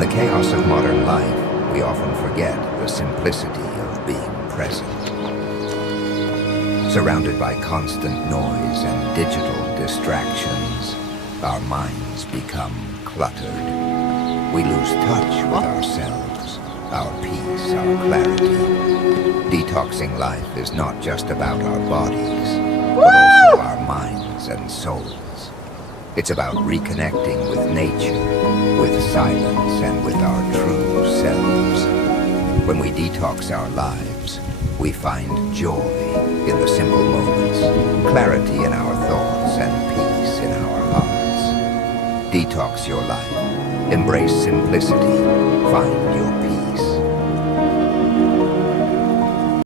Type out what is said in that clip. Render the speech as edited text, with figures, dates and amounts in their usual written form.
In the chaos of modern life, we often forget the simplicity of being present. Surrounded by constant noise and digital distractions, our minds become cluttered. We lose touch with ourselves, our peace, our clarity. Detoxing life is not just about our bodies, but also our minds and souls. It's about reconnecting with nature, with silence, and with our true selves. When we detox our lives, we find joy in the simple moments, clarity in our thoughts, and peace in our hearts. Detox your life. Embrace simplicity. Find your peace.